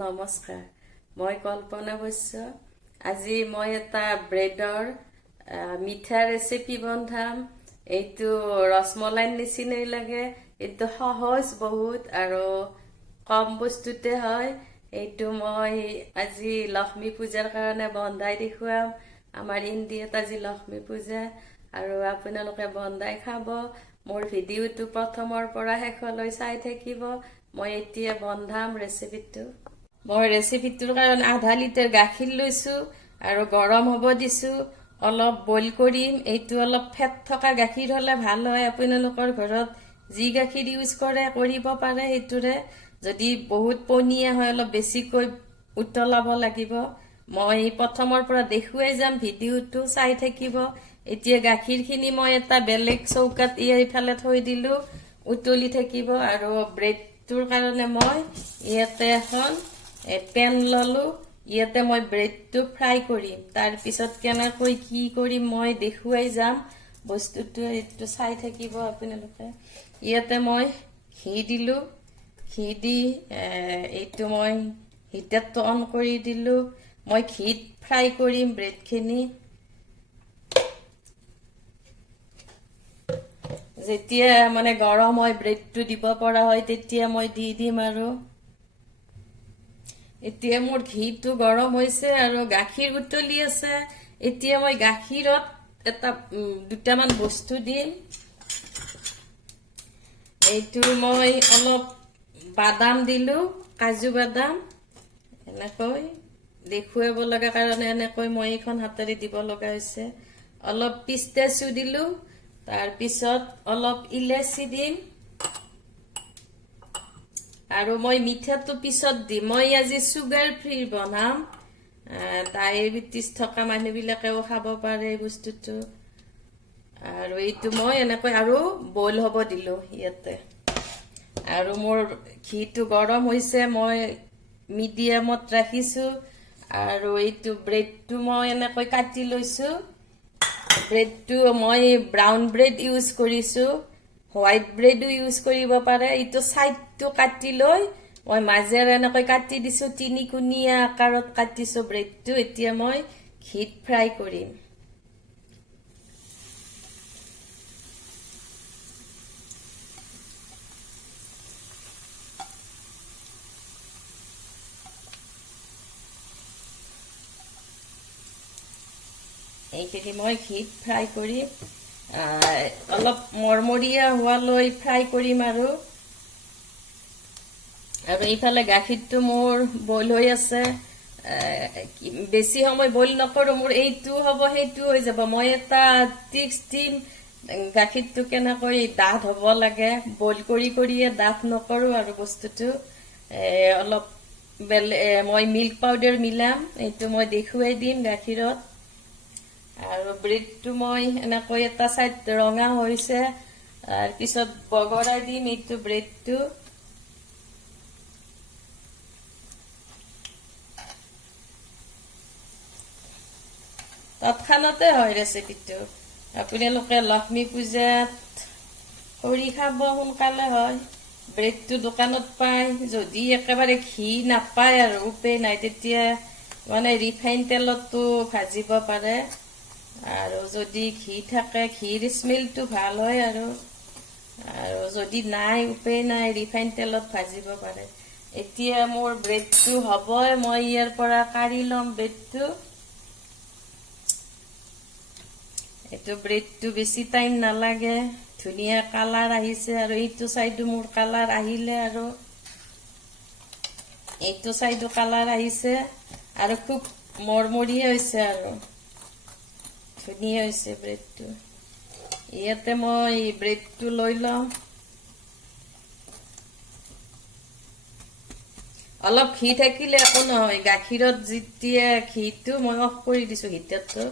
নমস্কাৰ, মই কল্পনা বৈশ্য। আজি মই এটা ব্ৰেডৰ মিঠা ৰেচিপি বনাম। এইটো ৰসমলাই নিচিনাই লাগে। এইটো সহজ বহুত আৰু কম বস্তুতে হয়। এইটো মই আজি লক্ষ্মী পূজাৰ কাৰণে বনাই দেখুৱাম। আমাৰ ইণ্ডিয়াত আজি লক্ষ্মী পূজা আৰু আপোনালোকে বনাই খাব। মোৰ ভিডিঅ'টো প্ৰথমৰ পৰা শেষলৈ চাই থাকিব। মই এতিয়া বনাম ৰেচিপিটো। মই ৰেচিপিটোৰ কাৰণে আধা লিটাৰ গাখীৰ লৈছোঁ আৰু গৰম হ'ব দিছোঁ। অলপ বইল কৰিম। এইটো অলপ ফেট থকা গাখীৰ হ'লে ভাল হয়। আপোনালোকৰ ঘৰত যি গাখীৰ ইউজ কৰে কৰিব পাৰে সেইটোৰে। যদি বহুত পনীয়া হয় অলপ বেছিকৈ উতলাব লাগিব। মই প্ৰথমৰ পৰা দেখুৱাই যাম, ভিডিঅ'টো চাই থাকিব। এতিয়া গাখীৰখিনি মই এটা বেলেগ চৌকাত এইফালে থৈ দিলোঁ, উতলি থাকিব। আৰু ব্ৰেডটোৰ কাৰণে মই ইয়াতে এখন পেন ললোঁ। ইয়াতে মই ব্ৰেডটো ফ্ৰাই কৰিম। তাৰপিছত কেনেকৈ কি কৰিম মই দেখুৱাই যাম। বস্তুটো এইটো চাই থাকিব আপোনালোকে। ইয়াতে মই ঘি দিলোঁ। ঘি দি এইটো মই হিটাৰটো অন কৰি দিলোঁ। মই ঘিত ফ্ৰাই কৰিম ব্ৰেডখিনি। যেতিয়া মানে গৰম হয় ব্ৰেডটো দিব পৰা হয় তেতিয়া মই দি দিম। আৰু এতিয়া মোৰ ঘিটো গৰম হৈছে আৰু গাখীৰ উতলি আছে। এতিয়া মই গাখীৰত দুটামান বস্তু দিম। এইটো মই অলপ বাদাম দিলোঁ, কাজু বাদাম। এনেকৈ দেখুৱাব লগা কাৰণে এনেকৈ মই এইখন হাতেৰে দিব লগা হৈছে। অলপ পিষ্টাচিও দিলোঁ। তাৰপিছত অলপ ইলাচি দিম আৰু মই মিঠাটো পিছত দিম। মই আজি চুগাৰ ফ্ৰী বনাম। ডায়েবেটিছ থকা মানুহবিলাকেও খাব পাৰে এই বস্তুটো। আৰু এইটো মই এনেকৈ আৰু বইল হ'ব দিলোঁ ইয়াতে। আৰু মোৰ ঘিটো গৰম হৈছে, মই মিডিয়ামত ৰাখিছোঁ। আৰু এইটো ব্ৰেডটো মই এনেকৈ কাটি লৈছোঁ। ব্ৰেডটো মই ব্ৰাউন ব্ৰেড ইউজ কৰিছোঁ। হোৱাইট ব্ৰেডো ইউজ কৰিব পাৰে। এইটো ছাইডটো কাটি লৈ মই মাজেৰে এনেকৈ কাটি দিছোঁ। তিনিকোণীয়া আকাৰত কাটিছোঁ ব্ৰেডটো। এতিয়া মই ঘিত ফ্ৰাই কৰিম। এইখিনি মই ঘিত ফ্ৰাই কৰিম। অলপ মৰমৰীয়া হোৱালৈ ফ্ৰাই কৰিম। আৰু এইফালে গাখীৰটো মোৰ বইল হৈ আছে। বেছি সময় বইল নকৰোঁ, মোৰ এইটো হ'ব সেইটো হৈ যাব। মই এটা ট্ৰিক্স দিম গাখীৰটো কেনেকৈ ডাঠ হ'ব লাগে। বইল কৰিয়ে ডাঠ নকৰোঁ। আৰু বস্তুটো অলপ মই মিল্ক পাউডাৰ মিলাম। এইটো মই দেখুৱাই দিম গাখীৰত। আৰু ব্ৰেডটো মই এনেকৈ এটা চাইড ৰঙা হৈছে, তাৰপিছত বগৰাই দিম এইটো ব্ৰেডটো। তৎক্ষণতে হয় ৰেচিপিটো। আপোনালোকে লক্ষ্মী পূজাত কৰি খাব, সোনকালে হয়। ব্ৰেডটো দোকানত পায়। যদি একেবাৰে ঘি নাপায় আৰু উপায় নাই, তেতিয়া মানে ৰিফাইন তেলতো ভাজিব পাৰে। আৰু যদি ঘি থাকে ঘিৰ স্মেলটো ভাল হয়। আৰু যদি নাই, উপায় নাই, ৰিফাইন তেলত ভাজিব পাৰে। এতিয়া মোৰ ব্ৰেডটো হ'বই। মই ইয়াৰ পৰা কাঢ়ি ল'ম ব্ৰেডটো। এইটো ব্ৰেডটো বেছি টাইম নালাগে, ধুনীয়া কালাৰ আহিছে। আৰু এইটো চাইডো মোৰ কালাৰ আহিলে, আৰু এইটো চাইডো কালাৰ আহিছে আৰু খুব মৰমৰীয়া হৈছে আৰু ধুনীয়া হৈছে ব্ৰেডটো। ইয়াতে মই ব্ৰেডটো লৈ ল'ম। অলপ ঘি থাকিলে একো নহয়। গাখীৰত যেতিয়া ঘিটো মই অফ কৰি দিছোঁ হিটাৰটো,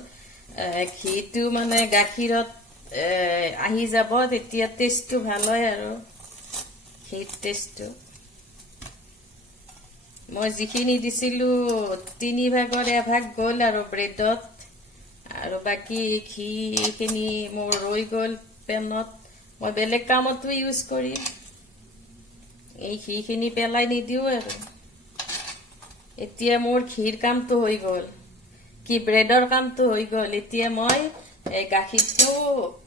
ঘিটো মানে গাখীৰত আহি যাব, তেতিয়া টেষ্টটো ভাল হয়। আৰু ঘিৰ টেষ্টটো মই যিখিনি দিছিলোঁ 3/4 এভাগ গ'ল আৰু ব্ৰেডত। আৰু বাকী ঘিখিনি মোৰ ৰৈ গ'ল পেনত। মই বেলেগ কামতো ইউজ কৰিম। এই ঘিখিনি পেলাই নিদিওঁ আৰু এতিয়া মোৰ ঘিৰ কামটো হৈ গ'ল, কি ব্ৰেডৰ কামটো হৈ গ'ল। এতিয়া মই গাখীৰটো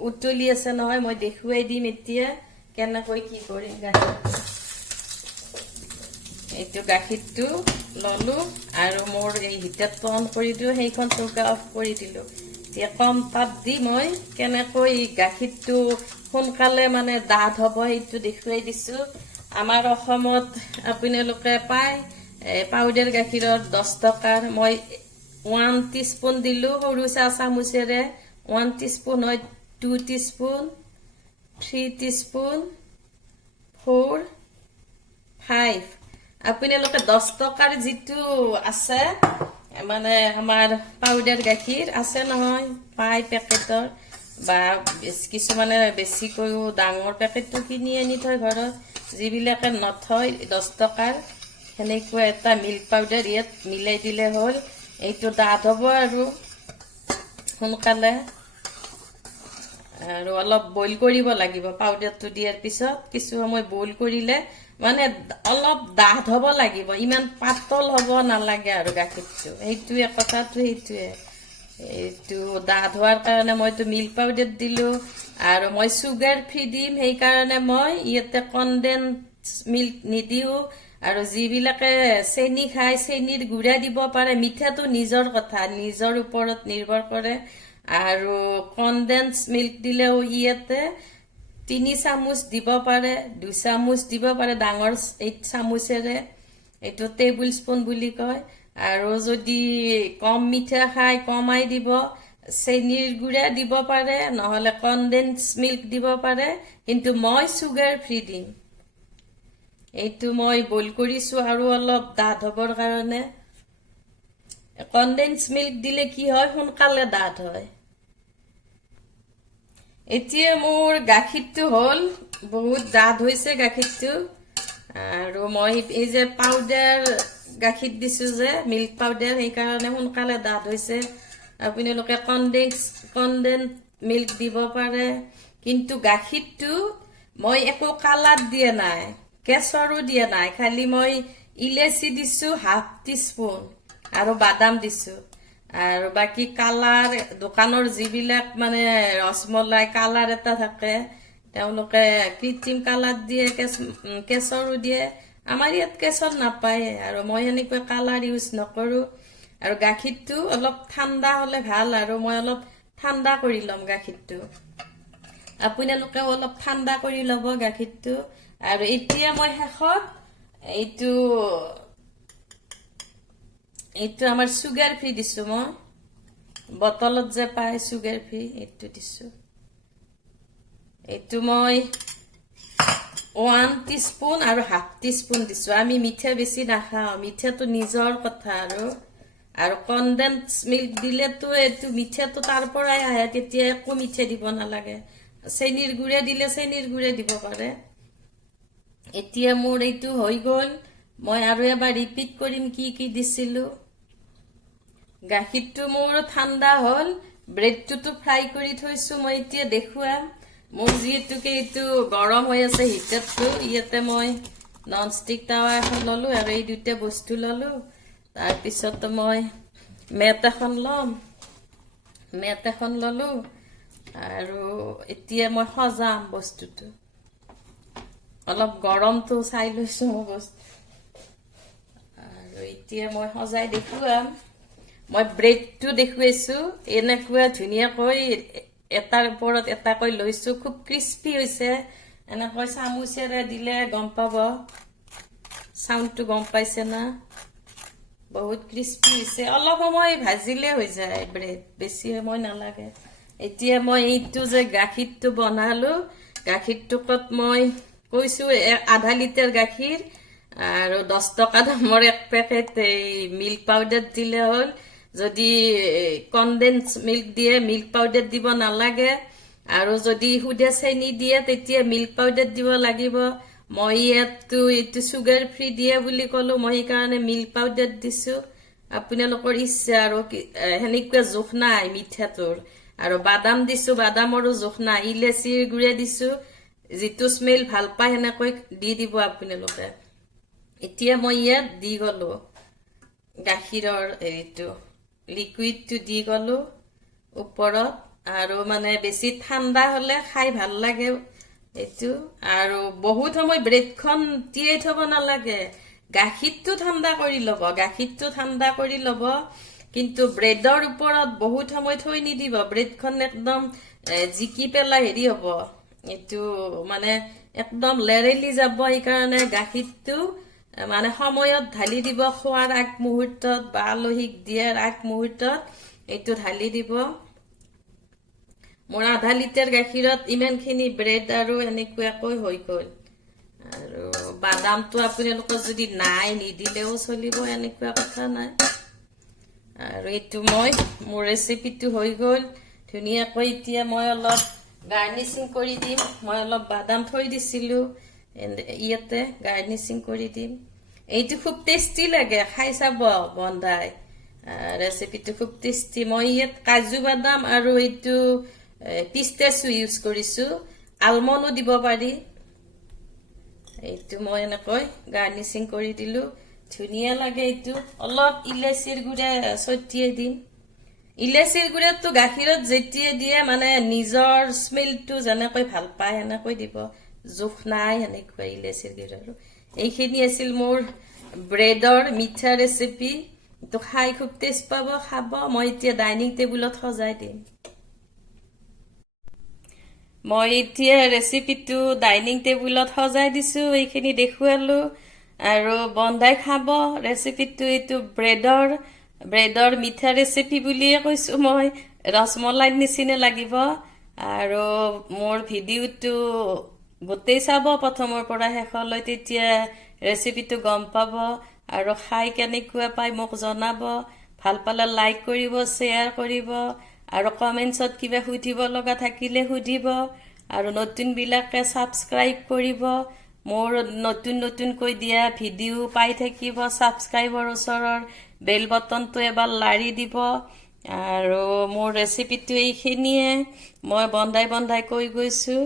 উতলি আছে নহয়, মই দেখুৱাই দিম এতিয়া কেনেকৈ কি কৰিম। এইটো গাখীৰটো ললো আৰু মোৰ এই হিটাৰটো অন কৰি দিওঁ, সেইখন চৌকা অফ কৰি দিলোঁ। এতিয়া কম তাপ দি মই কেনেকৈ গাখীৰটো সোনকালে মানে ডাঠ হ'ব সেইটো দেখুৱাই দিছোঁ। আমাৰ অসমত আপোনালোকে পায় পাউডাৰ গাখীৰৰ 10 টকাৰ, মই 1 টিস্পুন দিলোঁ সৰু চামুচেৰে। 1 টিস্পুন হয়, 2 টিস্পুন, 3 টিস্পুন, 4, 5। আপোনালোকে 10 টকাৰ যিটো আছে মানে আমাৰ পাউডাৰ গাখীৰ আছে নহয়, পাই পেকেটৰ, বা কিছুমানে বেছিকৈও ডাঙৰ পেকেটটো কিনি আনি থয় ঘৰত। যিবিলাকে নথয় 10 টকাৰ সেনেকুৱা এটা মিল্ক পাউডাৰ ইয়াত মিলাই দিলে হ'ল। এইটো ডাঠ হ'ব আৰু সোনকালে, আৰু অলপ বইল কৰিব লাগিব পাউডাৰটো দিয়াৰ পিছত। কিছু সময় বইল কৰিলে মানে অলপ ডাঠ হ'ব লাগিব, ইমান পাতল হ'ব নালাগে আৰু গাখীৰটো। সেইটোৱে কথাটো, সেইটোৱে। এইটো ডাঠ হোৱাৰ কাৰণে মইতো মিল্ক পাউডাৰ দিলোঁ, আৰু মই চুগাৰ ফ্ৰী দিম সেইকাৰণে মই ইয়াতে কনডেন্স মিল্ক নিদিওঁ। আৰু যিবিলাকে চেনি খায় চেনিৰ গুড়া দিব পাৰে, মিঠাটো নিজৰ কথা, নিজৰ ওপৰত নিৰ্ভৰ কৰে। আৰু কনডেন্স মিল্ক দিলেও ইয়াতে 3 চামুচ দিব পাৰে, 2 চামুচ দিব পাৰে ডাঙৰ 8 চামুচেৰে, এইটো টেবুল স্পুন বুলি কয়। আৰু যদি কম মিঠা খায় কমাই দিব, চেনিৰ গুড়া দিব পাৰে, নহ'লে কনডেন্স মিল্ক দিব পাৰে, কিন্তু মই চুগাৰ ফ্ৰী দিম। এইটো মই বইল কৰিছোঁ আৰু অলপ ডাঠ হ'বৰ কাৰণে। কনডেন্স মিল্ক দিলে কি হয়, সোনকালে ডাঠ হয়। এতিয়া মোৰ গাখীৰটো হ'ল, বহুত ডাঠ হৈছে গাখীৰটো। আৰু মই এই যে পাউডাৰ গাখীৰ দিছোঁ যে মিল্ক পাউডাৰ, সেইকাৰণে সোনকালে ডাঠ হৈছে। আপোনালোকে কনডেন্স মিল্ক দিব পাৰে। কিন্তু গাখীৰটো মই একো কালাৰ দিয়া নাই, কেশৰো দিয়া নাই, খালি মই ইলাচি দিছোঁ 1/2 টিস্পুন আৰু বাদাম দিছোঁ। আৰু বাকী কালাৰ দোকানৰ যিবিলাক মানে ৰসমলাই কালাৰ এটা থাকে, তেওঁলোকে কৃত্ৰিম কালাৰ দিয়ে, কেশৰো দিয়ে। আমাৰ ইয়াত কেশৰ নাপায় আৰু মই এনেকুৱা কালাৰ ইউজ নকৰোঁ। আৰু গাখীৰটো অলপ ঠাণ্ডা হ'লে ভাল, আৰু মই অলপ ঠাণ্ডা কৰি ল'ম গাখীৰটো। আপোনালোকেও অলপ ঠাণ্ডা কৰি ল'ব গাখীৰটো। আৰু এতিয়া মই শেষত এইটো আমাৰ চুগাৰ ফ্ৰী দিছোঁ, মই বটলত যে পায় চুগাৰ ফ্ৰী, এইটো দিছোঁ। এইটো মই 1 টিস্পুন আৰু 1/2 টিস্পুন দিছোঁ। আমি মিঠা বেছি নাখাওঁ, মিঠাটো নিজৰ কথা। আৰু কনডেন্স মিল্ক দিলেতো এইটো মিঠাটো তাৰ পৰাই আহে, তেতিয়া একো মিঠা দিব নালাগে। চেনিৰ গুড়া দিলে চেনিৰ গুড়া দিব পাৰে। এতিয়া মোৰ এইটো হৈ গ'ল। মই আৰু এবাৰ ৰিপিট কৰিম কি কি দিছিলোঁ। গাখীৰটো মোৰ ঠাণ্ডা হ'ল, ব্ৰেডটোতো ফ্ৰাই কৰি থৈছোঁ, মই এতিয়া দেখুৱাম। মোৰ যিহেতুকে এইটো গৰম হৈ আছে হিটাৰটো, ইয়াতে মই নন ষ্টিক টাৱা এখন ল'লোঁ আৰু এই দুটা বস্তু ল'লোঁ। তাৰপিছত মই মেট এখন ল'লোঁ, আৰু এতিয়া মই সজাম বস্তুটো। অলপ গৰমটো চাই লৈছোঁ মই বস্তু, আৰু এতিয়া মই সজাই দেখুৱাম। মই ব্ৰেডটো দেখুৱাইছোঁ, এনেকুৱা ধুনীয়াকৈ এটাৰ ওপৰত এটাকৈ লৈছোঁ, খুব ক্ৰিস্পি হৈছে। এনেকৈ চামুচেৰে দিলে গম পাব, চাউণ্ডটো গম পাইছে না, বহুত ক্ৰিস্পি হৈছে। অলপ সময় ভাজিলে হৈ যায় ব্ৰেড, বেছি সময় নালাগে। এতিয়া মই এইটো যে গাখীৰটো বনালোঁ, গাখীৰটোকত মই কৈছোঁ 1/2 লিটাৰ গাখীৰ, আৰু 10 টকা দামৰ 1 পেকেট এই মিল্ক পাউডাৰ দিলে হ'ল। যদি কনডেন্স মিল্ক দিয়ে মিল্ক পাউডাৰ দিব নালাগে, আৰু যদি সুদা চেনি দিয়ে তেতিয়া মিল্ক পাউডাৰ দিব লাগিব। মই ইয়াততো এইটো চুগাৰ ফ্ৰী দিয়ে বুলি ক'লোঁ, মই সেইকাৰণে মিল্ক পাউডাৰ দিছোঁ। আপোনালোকৰ ইচ্ছা, আৰু সেনেকুৱা জোখ নাই মিঠাটোৰ। আৰু বাদাম দিছোঁ, বাদামৰো জোখ নাই। ইলাচিৰ গুড়া দিছোঁ, যিটো স্মেল ভাল পায় সেনেকৈ দি দিব আপোনালোকে। এতিয়া মই ইয়াত দি গ'লোঁ গাখীৰৰ হেৰিটো লিকুইডটো দি গ'লো ওপৰত আৰু মানে বেছি ঠাণ্ডা হ'লে খাই ভাল লাগে এইটো আৰু বহুত সময় ব্ৰেডখন তিয়াই থব নালাগে গাখীৰটো ঠাণ্ডা কৰি ল'ব কিন্তু ব্ৰেডৰ ওপৰত বহুত সময় থৈ নিদিব ব্ৰেডখন একদম জিকি পেলাই হেৰি হ'ব এইটো মানে একদম লেৰেলি যাব এইকাৰণে গাখীৰটো মানে সময়ত ঢালি দিব খোৱাৰ আগ মুহূৰ্তত বা আলহীক দিয়াৰ আগ মুহূৰ্তত এইটো ঢালি দিব মোৰ আধা লিটাৰ গাখীৰত ইমানখিনি ব্ৰেড আৰু এনেকুৱাকৈ হৈ গ'ল আৰু বাদামটো আপোনালোকৰ যদি নাই নিদিলেও চলিব এনেকুৱা কথা নাই আৰু এইটো মোৰ ৰেচিপিটো হৈ গ'ল ধুনীয়াকৈ এতিয়া মই অলপ গাৰ্নিচিং কৰি দিম মই অলপ বাদাম থৈ দিছিলোঁ ইয়াতে গাৰ্নিচিং কৰি দিম এইটো খুব টেষ্টি লাগে খাই চাব বন্ধাই ৰেচিপিটো খুব টেষ্টি মই ইয়াত কাজু বাদাম আৰু এইটো পিষ্টাচিও ইউজ কৰিছোঁ আলমণ্ডো দিব পাৰি এইটো মই এনেকৈ গাৰ্নিচিং কৰি দিলোঁ ধুনীয়া লাগে এইটো অলপ ইলাচিৰ গুড়া ছটিয়াই দিম ইলাচিৰ গুড়াটো গাখীৰত যেতিয়া দিয়ে মানে নিজৰ স্মেলটো যেনেকৈ ভাল পায় সেনেকৈ দিব জোখ নাই সেনেকুৱা ইলাচিৰ গুড়াৰো এইখিনি আছিল মোৰ ব্ৰেডৰ মিঠা ৰেচিপি তো খাই খুব টেষ্ট পাব খাব মই এতিয়া ডাইনিং টেবুলত সজাই দিম মই এতিয়া ৰেচিপিটো ডাইনিং টেবুলত সজাই দিছোঁ এইখিনি দেখুৱালোঁ আৰু বন্ধাই খাব ৰেচিপিটো এইটো ব্ৰেডৰ মিঠা ৰেচিপি বুলিয়ে কৈছোঁ মই ৰসমলাইৰ নিচিনা লাগিব আৰু মোৰ ভিডিঅ'টো গোটেই চাব প্ৰথমৰ পৰা শেষলৈ তেতিয়া ৰেচিপিটো গম পাব আৰু খাই কেনেকুৱা পাই মোক জনাব ভাল পালে লাইক কৰিব শ্বেয়াৰ কৰিব আৰু কমেণ্টছত কিবা সুধিব লগা থাকিলে সুধিব আৰু নতুনবিলাকে ছাবস্ক্ৰাইব কৰিব মোৰ নতুনকৈ দিয়া ভিডিঅ' পাই থাকিব ছাবস্ক্ৰাইবৰ ওচৰৰ বেল বটনটো এবাৰ লাৰি দিব আৰু মোৰ ৰেচিপিটো এইখিনিয়ে মই বন্ধাই কৈ গৈছোঁ